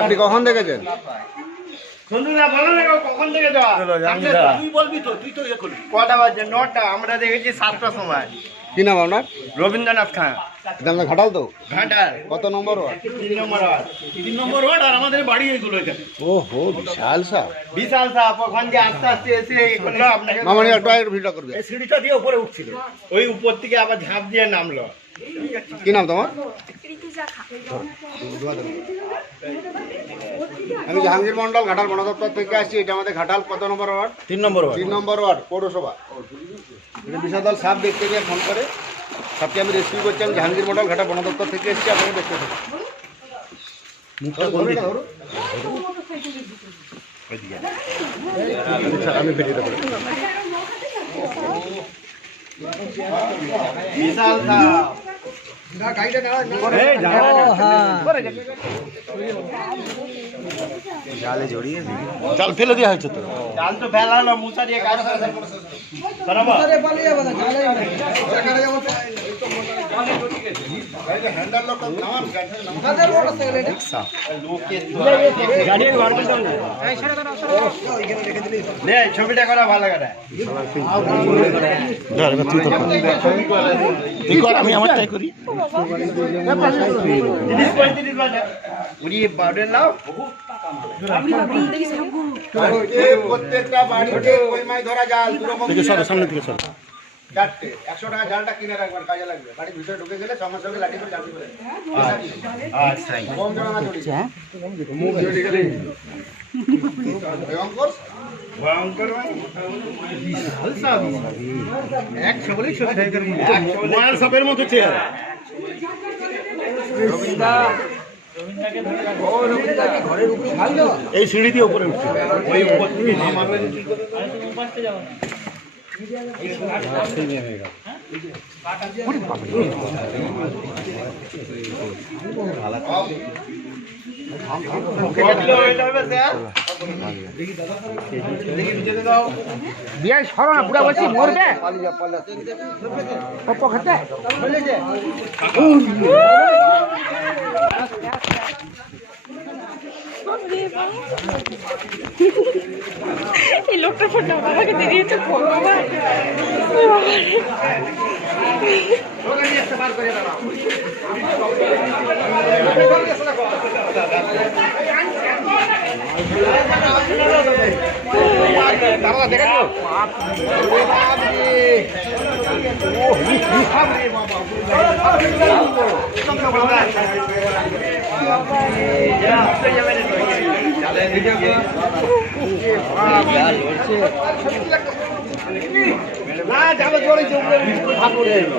আপনি কখন দেখেছেন? আমরা দেখেছি সাতটার সময়। কি নাম আপনার? রবীন্দ্রনাথ খান আপনার ঘাটাল তো? কত নম্বর ওয়ার্ড? তিন নম্বর ওয়ার্ড। তিন নম্বর ওয়ার্ড আর আমাদের বাড়ি এখানে। বিশাল সাপ। বিশাল সাপ ওখান দিয়ে আস্তে আস্তে এসে এখানে আপনাকে মামানি একটু ভিডিও করবে। সিঁড়িটা দিয়ে উপরে উঠছিল। ওই উপর থেকে আবার ঝাঁপ দিয়ে নামলো। কি নাম তোমার? আমি জাহাঙ্গীর মন্ডল ঘাটাল বন দপ্তর থেকে আসছি। এটা আমাদের ঘাটাল কত নম্বর ওয়ার্ড? তিন নম্বর ওয়ার্ড। তিন নম্বর ওয়ার্ড পৌরসভা। এটা বিষাদল সাপ দেখতে গিয়ে ফোন করে। সাপকে আমি রেস্কিউ করছি। আমি জাহাঙ্গীর মন্ডল ঘাটা বন দপ্তর থেকে এসেছি। আপনাকে দেখতে দিকে? আমি বিশাল সাপ জাল ফেলে দেওয়া হয়েছে তো। জাল তো ফেলালো মুসা দিয়ে কাজ বরাবর ছবিটা করা ভালো করে। আমি আমারটাই করি নাও প্রত্যেকটা বাড়িতে ধরা সামনে থেকে সরো। চারটে। একশো টাকা জালটা কিনে রাখবেন কাজে লাগবে। বাড়ির ভিতরে ঢুকে গেলে সঙ্গে সঙ্গে লাঠি করে আচ্ছা জমা চড়িয়েছে ভয়ঙ্কর মানে এই সিঁড়ি দিয়ে উপরে উঠছে। ওই উপর থেকে বিয়ার সরো না বুড়া বলছি মরবে? পপ্প খেতে? এই লোকটা ফোনটা বাবাকে দিয়ে দিয়েছে ভগবান ও বাবা রে। না, জালে জড়িয়েছে, উপরে ভাত উঠে এলো।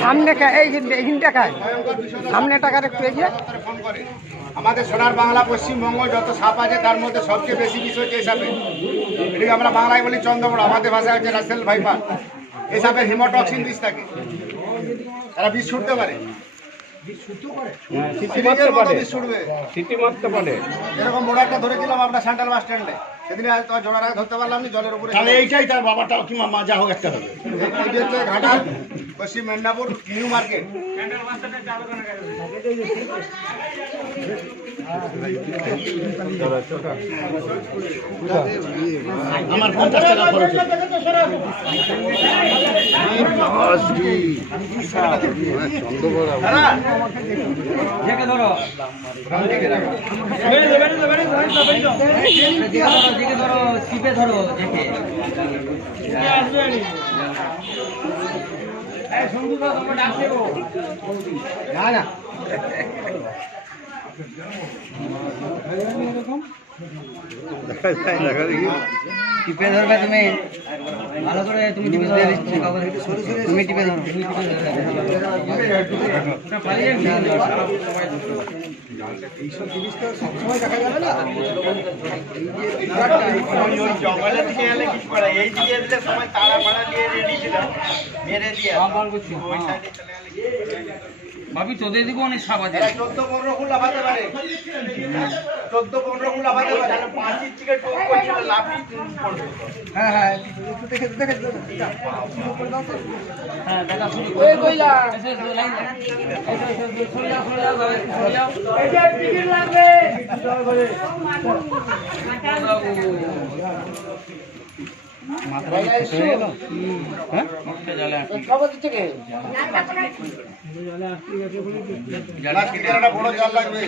সামনে কা- এই এইখানটা খায় সামনে টাকার একটু এগিয়ে। আমাদের সোনার বাংলা পশ্চিমবঙ্গ যত সাপ আছে, তার মধ্যে সবচেয়ে বেশি বিষ হচ্ছে এই সাপে। আমরা বাংলায় বলি চন্দ্রবড় আমাদের ভাষায় হচ্ছে রাসেল ভাইপার। এই সাপের হিমোটক্সিন বিষ থাকে। তারা বিষ ছুটতে পারে। এরকম বড় ধরেছিলাম আমরা সেন্ট্রাল বাস স্ট্যান্ডে। সেদিন আর তোমার জোড়ার আগে ধরতে পারলাম না জলের উপরে। তাহলে এইটাই তার বাবাটা কি মা যা হোক একটা হবে। এটি পশ্চিম মেদিনীপুর নিউ মার্কেট। আমার পঞ্চাশ টাকা খরচ হলো। টিপে ধরবে তুমি ভালো করে তুমি টিপে ধরো তুমি টিপে ধরো এইসব জিনিস তো সবসময় দেখা যাবে না সময় জঙ্গলের দিকে গেলে কিছু করে এই দিকে দিলে সবাই তাড়া ফাড়া নিয়ে রেডি ছিল মেরে দিয়ে ওই সাইডে চলে গেলে ভাবি তোদের দিকে অনেক সাপ আছে চোদ্দ পনেরো ফুল লাফাতে পারে চোদ্দ পনেরো ফুল লাফাতে পারে পাঁচির থেকে টোপ করছিল লাফিয়ে হ্যাঁ হ্যাঁ দেখে দেখে। হ্যাঁ দেখা শুরু কইলা লাইন এসে এসে এসে সরে যাও সরে যাও বাবা, একটু সরে যাও এই যে টিকিট লাগবে মাথাটা কি ছোট হয়ে গেল হ্যাঁ মুখটা জ্বালা খবর দিচ্ছে কে একটা বড় জাল লাগবে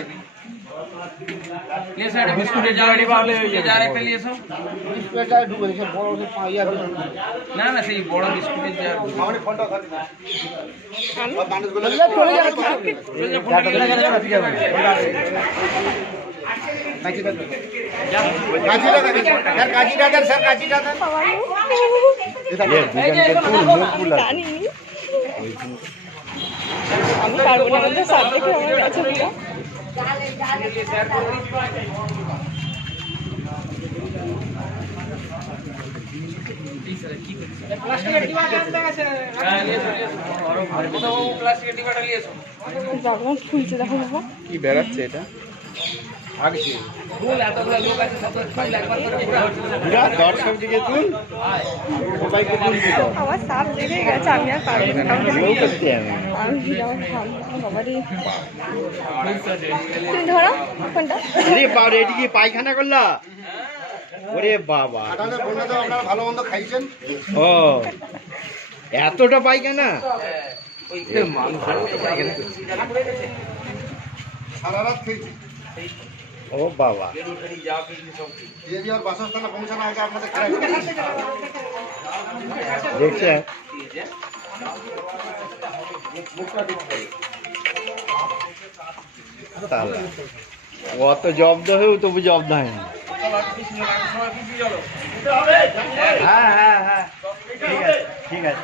ले साइड बिस्कुट जा रही बाबू ले जा रहे पहले सब না না সেই বড় বিস্কুটের যা আমার ফোনটা ধরে মানুষগুলো কাজিটা দেখেন স্যার কাজিটা দেন স্যার কাজিটা দেন জানি আমি পারব না আমাদের সাপ দেখে আমার কাছে পুরো প্লাস্টিকের ডিবাটা নিয়ে এসো জাগরণ খুলছে দেখো বাবা কি বেড়াচ্ছে এটা বিরাট দর্শক দিকে তুল। সবাইকে আমার সাপ দেখে গেছে আমি আর পারব না আমি। ধরো ফোনটা আরে বাবা এটি কি পায়খানা করলা? ওরে বাবা। আপনাদের তো আপনারা ভালো মন্দ খাইছেন। ও এতটা পায়খানা? সারা রাত খেয়েছি। ও বাবা। যে যে ওর বাসস্থানে পৌঁছানো আগে আপনাদের খারাপ দেখছে তাহলে। অত জব্দ হয়েও তবু জব্দ হয়নি। হ্যাঁ হ্যাঁ হ্যাঁ। ঠিক আছে ঠিক আছে।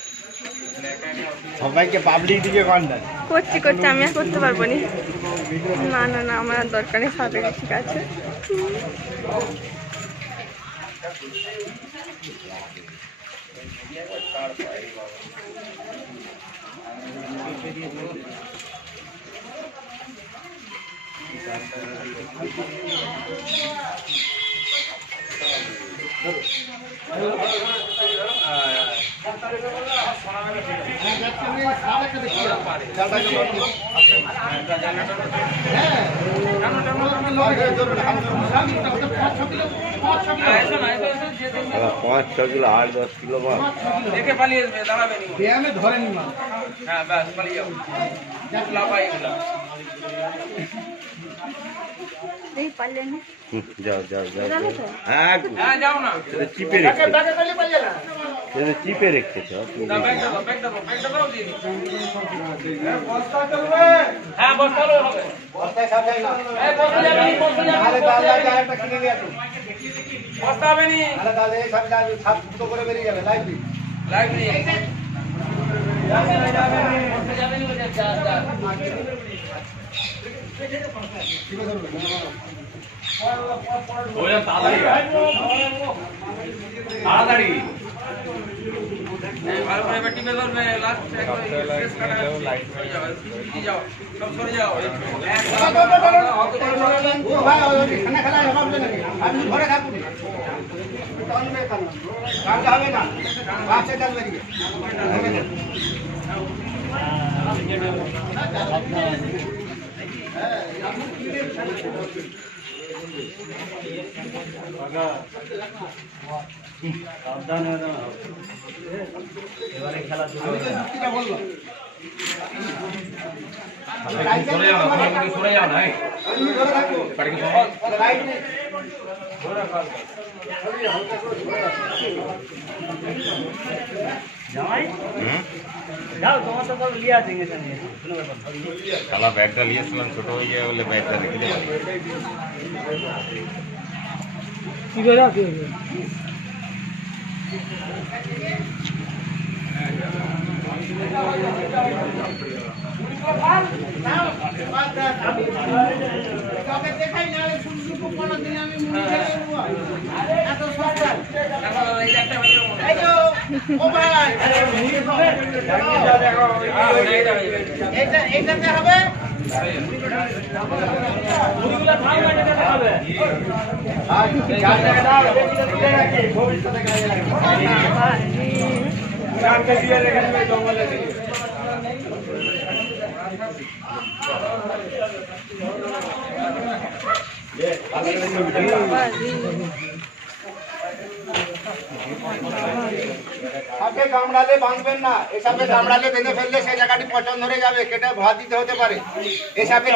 সবাইকে পাবলিক দিকে কন্টাক্ট করছি করছি, আমি আর করতে পারব না। না না না, আমার দরকার সাপের ঠিক আছে। পাঁচ ছ কিলো আট দশ কিলো বা দেখে পালিয়ে আসবে দাঁড়াবে নি ব্যায়ামে ধরেনি মা হ্যাঁ ব্যাস পালিয়ে যাও লাফাই এই পারলেন না। যাও যাও যাও হ্যাঁ হ্যাঁ যাও না। চিপে রেখে চিপে রেখেছ না ব্যাগ দাও ব্যাগ দাও ব্যাগ দাও দিয়ে দিই হ্যাঁ বস্তা হলেও হবে। এই বস্তা যাবে নি বস্তা যাবে আরে যাবে লাগে একটা কিনে নিয়ে আসুন বস্তা হবে নি। আরে দাল এই সাপ যাবে সাপ ফুটো করে বেরিয়ে যাবে লাইভ লাইভ নি বস্তা যাবে নি বলে যা যা এই ভালো করে এবার টিপে ধরবে লাস্ট একবার শেষ কাটা লাইট যাও সব সরে যাও ও ভাই ওই খানা খেলা হবে নাকি আপনি ঘরে থাকুন কাজ হবে না খেলা বেরিয়ে আমি তো যুক্তিটা বললাম শালা ব্যাগটা নিয়েছিলাম ছোট হয়ে গিয়ে বলে ব্যাগটা রেখে দিয়ে সাপে কামড়ালে বাঁধবেন না। এ সাপে কামড়ালে বেঁধে ফেললে সেই জায়গাটি পচন ধরে যাবে, কেটে ভা দিতে হতে পারে। এ সাপে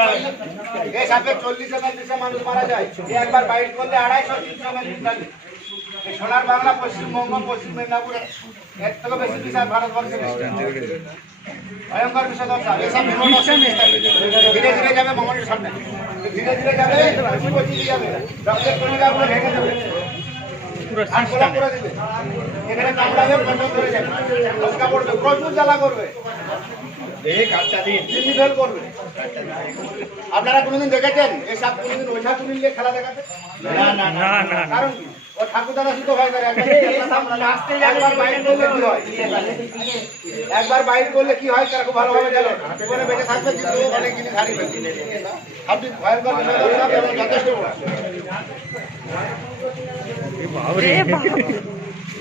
এ সাপে চল্লিশে পঁয়ত্রিশে মানুষ মারা যায়। একবার বাইট করলে আড়াইশো, তিনশো মানুষ সোনার বাংলা, পশ্চিমবঙ্গ, পশ্চিম মেদিনীপুরে এর থেকে বেশি বিশাল ভারতবর্ষে। ভয়ঙ্কর বিষয় সাপ এ সাপ হিমোটক্সিন বিষ থাকে। ধীরে ধীরে যাবে মামনির সামনে। ধীরে ধীরে যাবে দিয়ে যাবে রক্তের কণিকাগুলো ঢেকে দেবে। আর করে দিবে। আপনারা কোনোদিন দেখেছেন? এই সাপ কোনোদিন ওঝা চুনি নিয়ে খেলা দেখাতে? না না না কারণ কি? ও ঠাকুর দাদা শুধু ভয় করে একবার বাইরে করলে কি হয়? একবার বাইরে করলে কি হয়? তারা খুব ভালোভাবে জানে। জীবনে বেঁচে থাকবে কিন্তু অনেক জিনিস হারিয়ে আপনি ভয়ঙ্কর বিষয় যথেষ্ট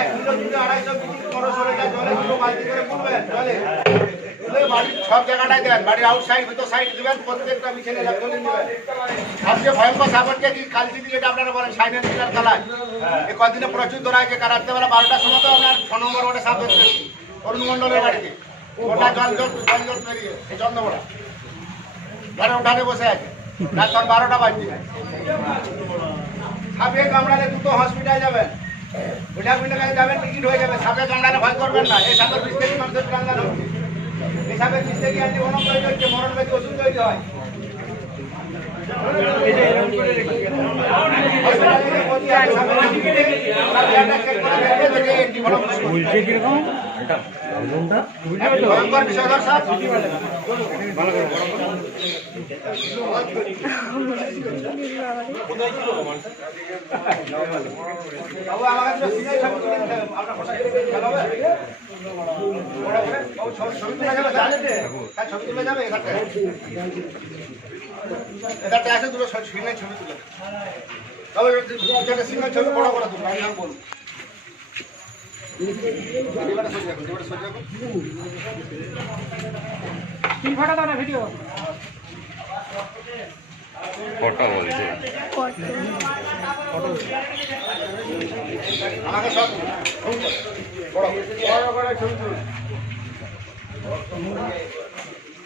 এক কিলো আড়াইশো জলে দুটো বালতি করে পুড়বেন, জলে। বাড়ির সব জায়গাটায় দেবেন, বাড়ির আউটসাইড ভিতর সাইড দিবেন, প্রত্যেকটা মিছিলে লাগলে দিবেন সবচেয়ে ভয়ঙ্কর সাপটকে কি কালচিনি যেটা আপনারা বলেন সাইনের মিটার কালার এই কদিনে প্রচুর ধরা হয়েছে কাল রাত্রেবেলা বারোটার সময় তো আপনার ছ নম্বর ওয়ার্ডে সাপ ধরতে অরুণ মন্ডলের বাড়িতে। ওটা জল জল জল জল পেরিয়ে এই চন্দ্রবড়া ঘরে বসে আছে, রাত বারোটা বাজছে। সাপে কামড়ালে দুটো হসপিটাল যাবেন। টিকিট হয়ে যাবে। সাপে কামড়ালে ভয় করবেন না। এই সাপের বিষ থেকে মানুষের মরণ ব্যাধি ওষুধ হয়। ভয়ঙ্কর তুলে দিতে হবে। আপনার ফটো তুলে দিতে হবে? বড় করে? ছবি- ছবি যাবে? হ্যাঁ, ছবি তোলা যাবে এখানটায় আছে দুটো সিনাই ছবি তুলে। বাবু, দুটো সিনাই ছবি বড় করে দেবো, আমি নাম বলব। আমাকে সব বড় বড় করে ছবি তুলুন।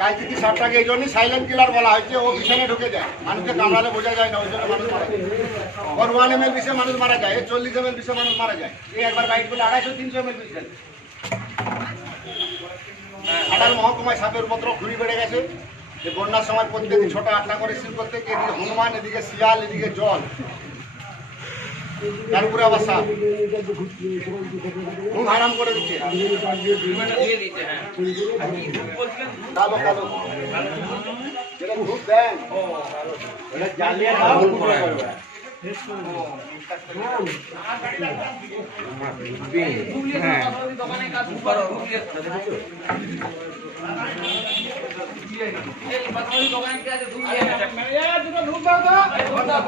কাইচিতি সাপটাকে এই জন্যই সাইলেন্ট কিলার বলা হয়েছে, ও পিছনে ঢুকে যায়। মানুষকে কামড়ালে বোঝা যায় না, ওই জন্য মানুষ ওর ওয়ান এম এল বিষে মানুষ মারা যায় চল্লিশ এম এল বিষে মানুষ মারা যায় এই একবার বাইট করলে আড়াইশো তিনশো এম এল বিষ দেয় আটাল মহকুমায় সাপের উপদ্রব ঘুরি বেড়ে গেছে যে বন্যার সময় প্রত্যেকদিন ছোট আটটা করে সিল করতে এদিকে হনুমান এদিকে শিয়াল এদিকে জল তার উপরে আবার সাপ ঘুম হারাম করে দিচ্ছে দিয়ে কালো কালো যেটা ঘুম দেন জ্বালিয়ে ধুপ দাও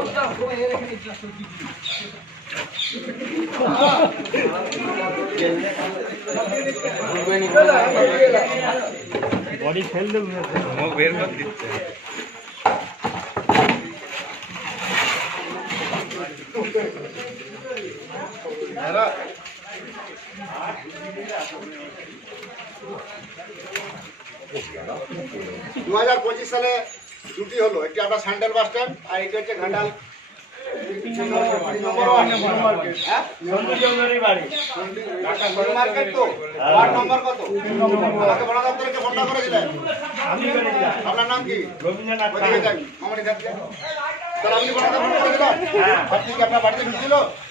মুখ বের করে দিচ্ছে। দু হাজার পঁচিশ সালে দুটি হলো। একটি আমরা স্যান্ডেল বাস স্ট্যান্ড আর এটি হচ্ছে ঘাটাল আপনার নাম কি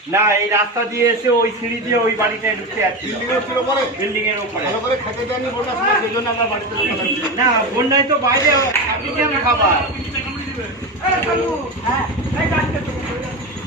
না এই রাস্তা দিয়ে এসে ওই সিঁড়ি দিয়ে ওই বাড়িতে ঢুকতে যাচ্ছি বিল্ডিং এর উপরে। না বন্যায় তো বাইরে খাবার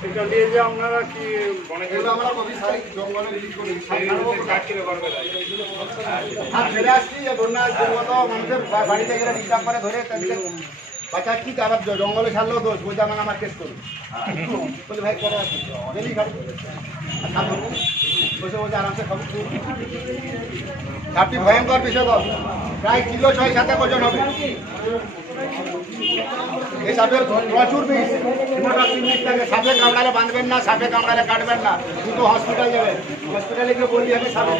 করি। আসছি যে মানুষের বা- বাড়িতে গেলে ডিস্টার্ব করে ধরে তো আবার জঙ্গলে ছাড়লেও দোষ বোঝা মানে আমার কেস করুন। বলি ভাই করে আসছি গেলি গাড়ি আর বসে বসে আরামসে খাব। ভয়ঙ্কর বিষয় প্রায় কিলো ছয় সাথে ওজন হবে। এই সাপের প্রচুর বিষ বিষ থাকে সাপে কামড়ালে বাঁধবেন না, সাপে কামড়ালে কাটবেন না, কিন্তু হসপিটাল যাবেন। হসপিটালে গিয়ে বললি, আমি সাপে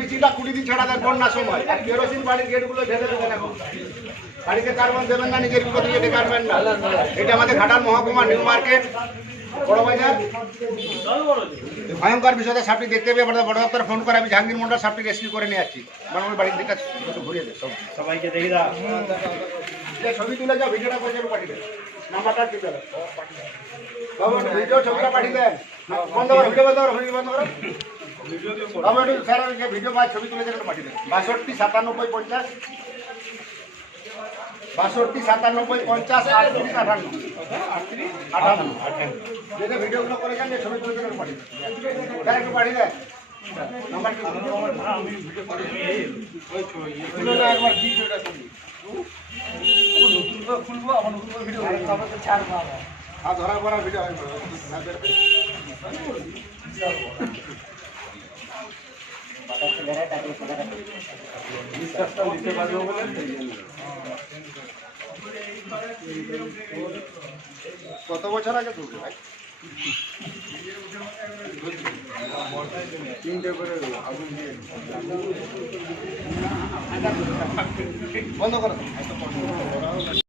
বিচিটা কুড়ি দিন ছাড়া দেন বন্যার সময়। কেরোসিন বাড়ির গেটগুলো ঢেলে দেবেন এখন। বাড়িতে কার্বন দেবেন না নিজের বিপদ কাটবেন না। এটা আমাদের ঘাটাল মহকুমা নিউ মার্কেট বড় বাজার। ভয়ঙ্কর বিষয়টা সাপটি দেখতে পেয়ে আমাদের বড় দপ্তরে ফোন করে আমি জাহাঙ্গীর মন্ডল সাপটি রেস্কিউ করে নিয়ে যাচ্ছি আমার বাড়ির একটু ঘুরিয়ে দে সবাইকে দেখে ছবি তুলে যাও ভিডিওটা করে যাবে পাঠিয়ে দেন নাম্বারটা টিপে বাবু ভিডিও ছবিটা পাঠিয়ে দেন। বন্ধ করো ভিডিও বন্ধ করো ভিডিও বন্ধ করো। বাবু স্যার ভিডিও বা ছবি তুলে দেবেন পাঠিয়ে দেন। বাষট্টি সাতানব্বই পঞ্চাশ। বাষট্টি সাতানব্বই পঞ্চাশ আটত্রিশ আটান্ন আটান্ন যেটা ভিডিওগুলো করে যান যে ছবি তুলে দেবেন পাঠিয়ে স্যার একটু পাঠিয়ে তুলে আর ধরা পড়া ভিডিও হয় না। বের করে। কত বছর আগে তুলবে? ভাই তিনটে করে আগুন দিয়ে। বন্ধ করো।